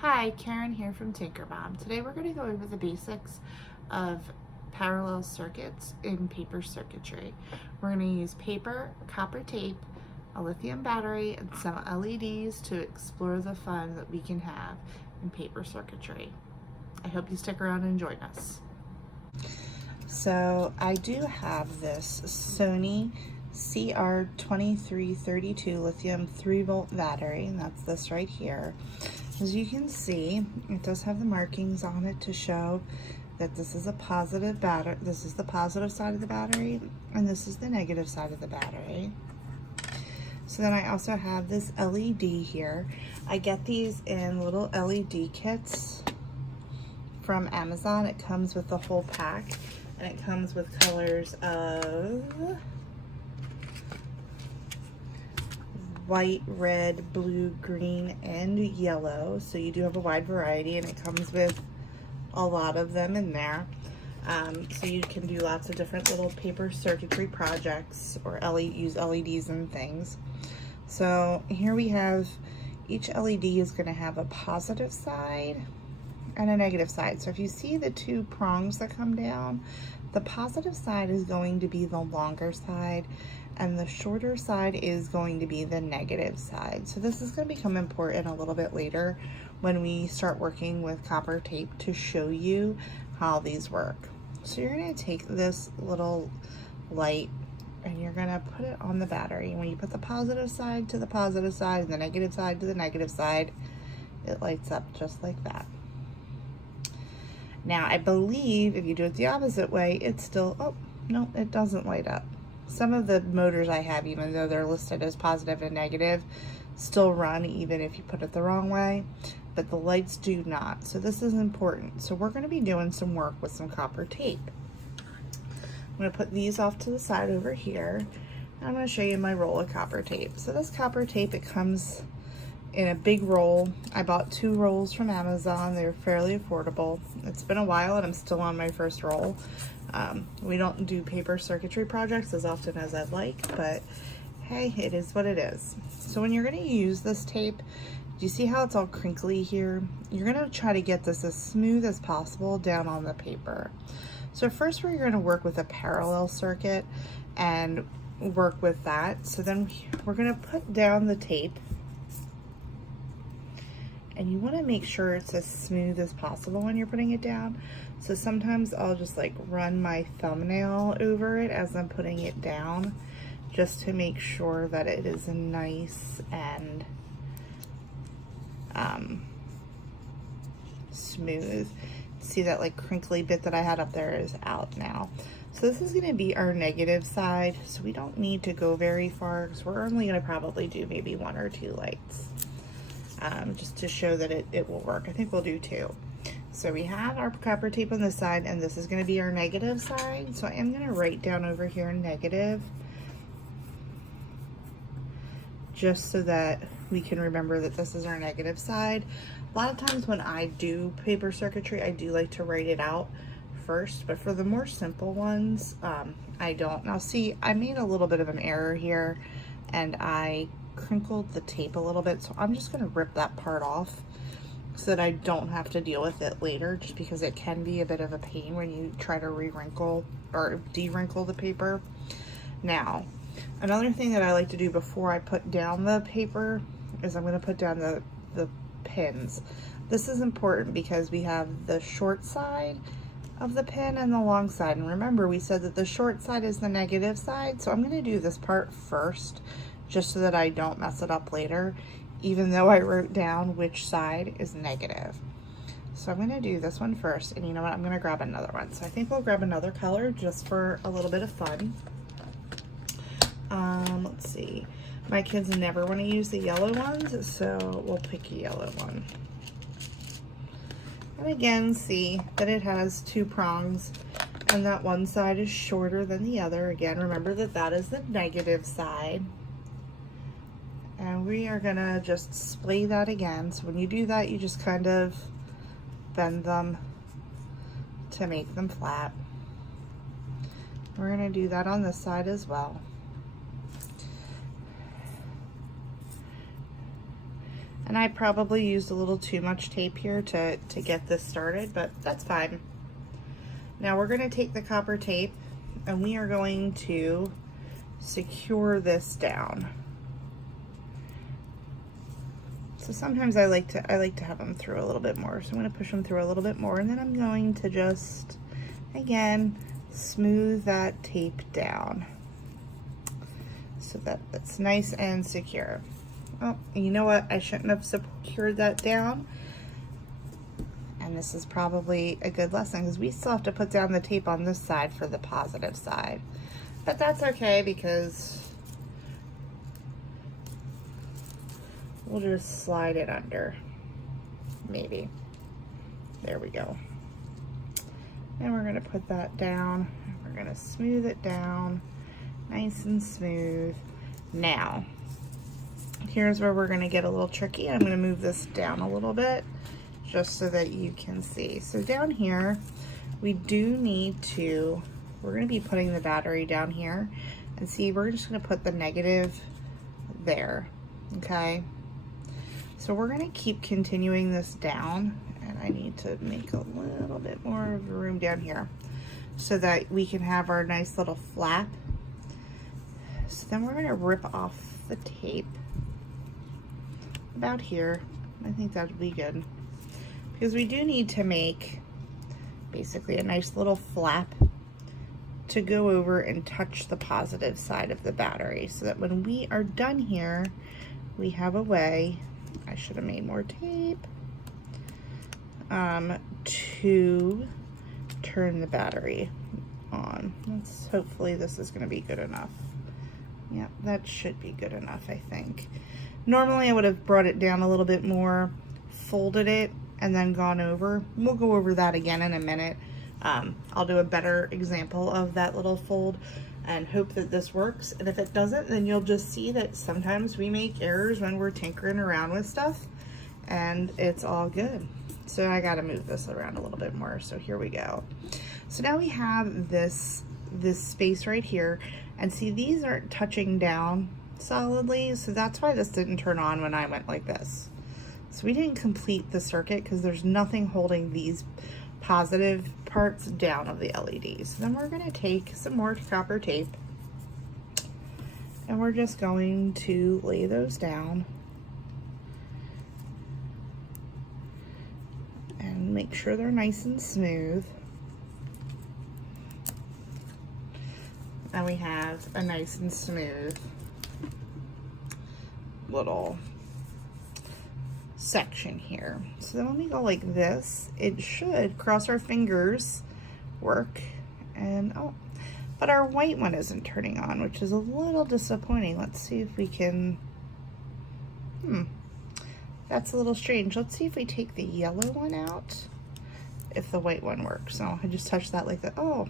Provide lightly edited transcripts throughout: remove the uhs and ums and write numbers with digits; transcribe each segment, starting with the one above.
Hi, Karen here from Tinkerbomb. Today we're going to go over the basics of parallel circuits in paper circuitry. We're going to use paper, copper tape, a lithium battery, and some LEDs to explore the fun that we can have in paper circuitry. I hope you stick around and join us. So I do have this Sony CR2332 lithium 3-volt battery, and that's this right here. As you can see, it does have the markings on it to show that this is a positive battery. This is the positive side of the battery, and this is the negative side of the battery. So then I also have this LED here. I get these in little LED kits from Amazon. It comes with the whole pack, and it comes with colors of white, red, blue, green, and yellow. So you do have a wide variety, and it comes with a lot of them in there. So you can do lots of different little paper circuitry projects or use LEDs and things. So here we have, each LED is going to have a positive side and a negative side. So if you see the two prongs that come down, the positive side is going to be the longer side, and the shorter side is going to be the negative side. So this is going to become important a little bit later when we start working with copper tape to show you how these work. So you're going to take this little light and you're going to put it on the battery. When you put the positive side to the positive side and the negative side to the negative side, it lights up just like that. Now I believe if you do it the opposite way, it's still, oh no, it doesn't light up. Some of the motors I have, even though they're listed as positive and negative, still run even if you put it the wrong way, but the lights do not. So this is important. So we're going to be doing some work with some copper tape. I'm going to put these off to the side over here. I'm going to show you my roll of copper tape. So this copper tape, it comes in a big roll. I bought 2 rolls from Amazon. They're fairly affordable. It's been a while and I'm still on my first roll. We don't do paper circuitry projects as often as I'd like, but hey, it is what it is. So when you're going to use this tape, do you see how it's all crinkly here? You're going to try to get this as smooth as possible down on the paper. So first we're going to work with a parallel circuit and work with that. So then we're going to put down the tape, and you want to make sure it's as smooth as possible when you're putting it down. So sometimes I'll just like run my thumbnail over it as I'm putting it down, just to make sure that it is nice and smooth. See that like crinkly bit that I had up there is out now. So this is going to be our negative side, so we don't need to go very far because we're only going to probably do maybe 1 or 2 lights. Just to show that it will work. I think we'll do 2. So we have our copper tape on this side, and this is going to be our negative side. So I am going to write down over here negative, just so that we can remember that this is our negative side. A lot of times when I do paper circuitry, I do like to write it out first, but for the more simple ones, I don't. Now see, I made a little bit of an error here, and I crinkled the tape a little bit, so I'm just going to rip that part off so that I don't have to deal with it later, just because it can be a bit of a pain when you try to re-wrinkle or de-wrinkle the paper. Now, another thing that I like to do before I put down the paper is I'm going to put down the pins. This is important because we have the short side of the pin and the long side, and remember we said that the short side is the negative side, so I'm going to do this part first just so that I don't mess it up later, even though I wrote down which side is negative. So I'm going to do this one first, and you know what, I'm going to grab another one. So I think we'll grab another color just for a little bit of fun. Let's see. My kids never want to use the yellow ones, so we'll pick a yellow one. And again, see that it has 2 prongs, and that one side is shorter than the other. Again, remember that that is the negative side. And we are gonna just splay that again. So when you do that, you just kind of bend them to make them flat. We're gonna do that on this side as well. And I probably used a little too much tape here to get this started, but that's fine. Now we're going to take the copper tape and we are going to secure this down. So sometimes I like to have them through a little bit more. So I'm going to push them through a little bit more, and then I'm going to just, again, smooth that tape down so that it's nice and secure. Oh, you know what? I shouldn't have secured that down. And this is probably a good lesson because we still have to put down the tape on this side for the positive side. But that's okay because we'll just slide it under, maybe. There we go. And we're gonna put that down. We're gonna smooth it down, nice and smooth. Now, here's where we're gonna get a little tricky. I'm gonna move this down a little bit just so that you can see. So down here, we do need to, we're gonna be putting the battery down here, and see, we're just gonna put the negative there, okay? So we're gonna keep continuing this down, and I need to make a little bit more of room down here so that we can have our nice little flap. So then we're gonna rip off the tape about here. I think that would be good because we do need to make basically a nice little flap to go over and touch the positive side of the battery so that when we are done here, we have a way, I should have made more tape, to turn the battery on. Hopefully this is going to be good enough. Yeah, that should be good enough, I think. Normally I would have brought it down a little bit more, folded it, and then gone over. We'll go over that again in a minute. I'll do a better example of that little fold and hope that this works. And if it doesn't, then you'll just see that sometimes we make errors when we're tinkering around with stuff, and it's all good. So I gotta move this around a little bit more. So here we go. So now we have this space right here, and see, these aren't touching down solidly, so that's why this didn't turn on when I went like this. So we didn't complete the circuit because there's nothing holding these positive parts down of the LEDs. So then we're going to take some more copper tape and we're just going to lay those down and make sure they're nice and smooth. And we have a nice and smooth little section here. So then when we go like this, it should, cross our fingers, work. And oh, but our white one isn't turning on, which is a little disappointing. Let's see if we can, that's a little strange. Let's see if we take the yellow one out, if the white one works. So I just touched that like that. Oh,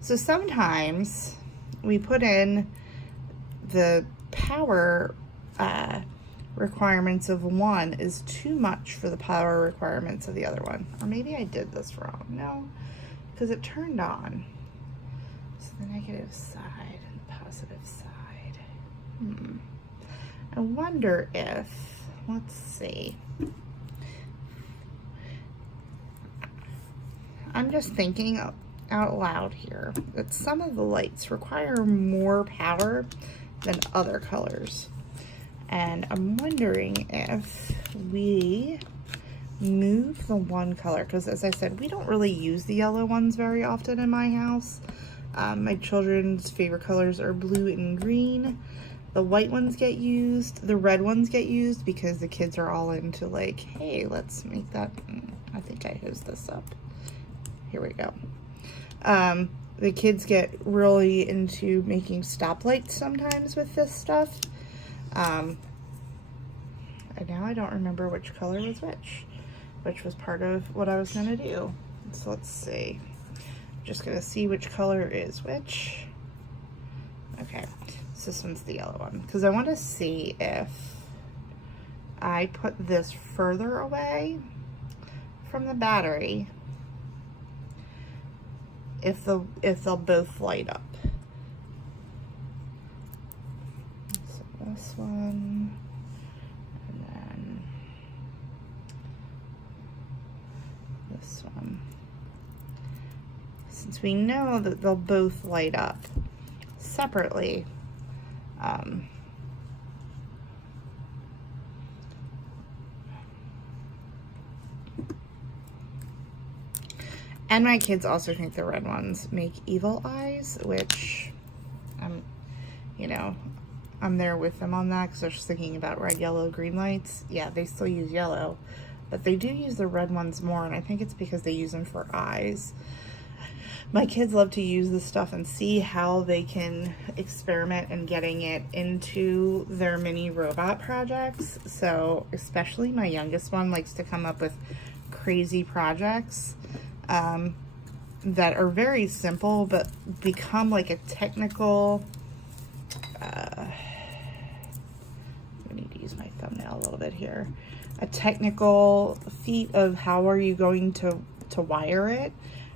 so sometimes we put in the power requirements of one is too much for the power requirements of the other one. Or maybe I did this wrong. No, because it turned on. So the negative side and the positive side. I wonder if, let's see. I'm just thinking out loud here that some of the lights require more power than other colors. And I'm wondering if we move the one color, because as I said, we don't really use the yellow ones very often in my house. My children's favorite colors are blue and green. The white ones get used, the red ones get used because the kids are all into like, hey, let's make that, I think I hosed this up. Here we go. The kids get really into making stoplights sometimes with this stuff. And now I don't remember which color was which was part of what I was gonna do. So let's see. I'm just gonna see which color is which. Okay, so this one's the yellow one, because I want to see if I put this further away from the battery, if they'll both light up. So this one, and then this one. Since we know that they'll both light up separately, and my kids also think the red ones make evil eyes, which you know, I'm there with them on that because they're just thinking about red, yellow, green lights. Yeah, they still use yellow, but they do use the red ones more, and I think it's because they use them for eyes. My kids love to use this stuff and see how they can experiment in getting it into their mini robot projects. So especially my youngest one likes to come up with crazy projects that are very simple but become like a technical, I need to use my thumbnail a little bit here, a technical feat of how are you going to wire it,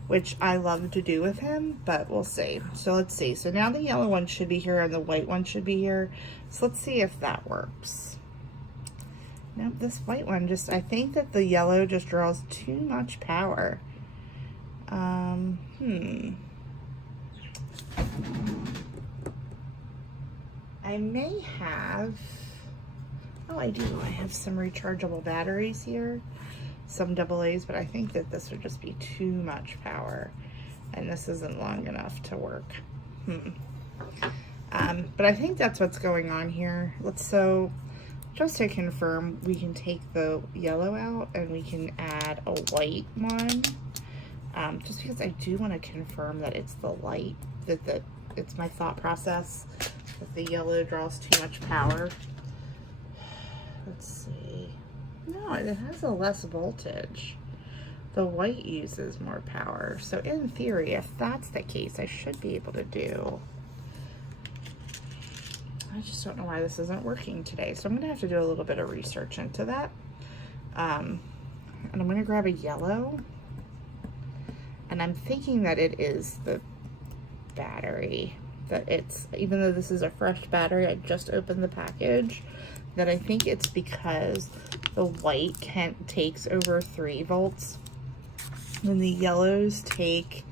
which I love to do with him, but we'll see. So let's see. So now the yellow one should be here and the white one should be here. So let's see if that works. Nope, this white one just, I think that the yellow just draws too much power. I may have, oh I do, I have some rechargeable batteries here, some AA's, but I think that this would just be too much power and this isn't long enough to work. But I think that's what's going on here. So just to confirm, we can take the yellow out and we can add a white one. Just because I do want to confirm that it's the light, that it's my thought process that the yellow draws too much power. Let's see. No, it has a less voltage. The white uses more power. So in theory, if that's the case, I should be able to do. I just don't know why this isn't working today. So I'm gonna have to do a little bit of research into that. And I'm gonna grab a yellow. And I'm thinking that it is the battery, that it's, even though this is a fresh battery, I just opened the package, that I think it's because the white takes over 3 volts and the yellows take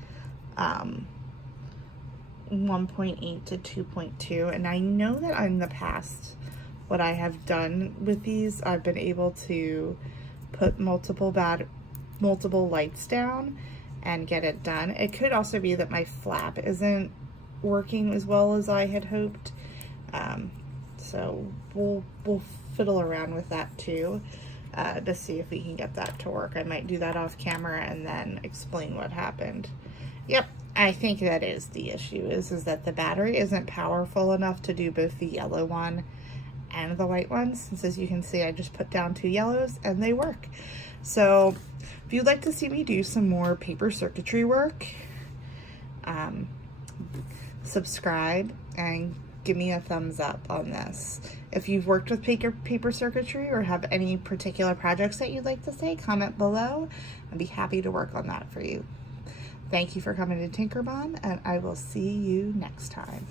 1.8 to 2.2. And I know that in the past, what I have done with these, I've been able to put multiple lights down and get it done. It could also be that my flap isn't working as well as I had hoped. So we'll fiddle around with that too, to see if we can get that to work. I might do that off camera and then explain what happened. Yep, I think that is the issue, is that the battery isn't powerful enough to do both the yellow one and the white one, since as you can see, I just put down 2 yellows and they work. So if you'd like to see me do some more paper circuitry work, subscribe and give me a thumbs up on this. If you've worked with paper circuitry or have any particular projects that you'd like to say, comment below. I'd be happy to work on that for you. Thank you for coming to Tinkerbomb, and I will see you next time.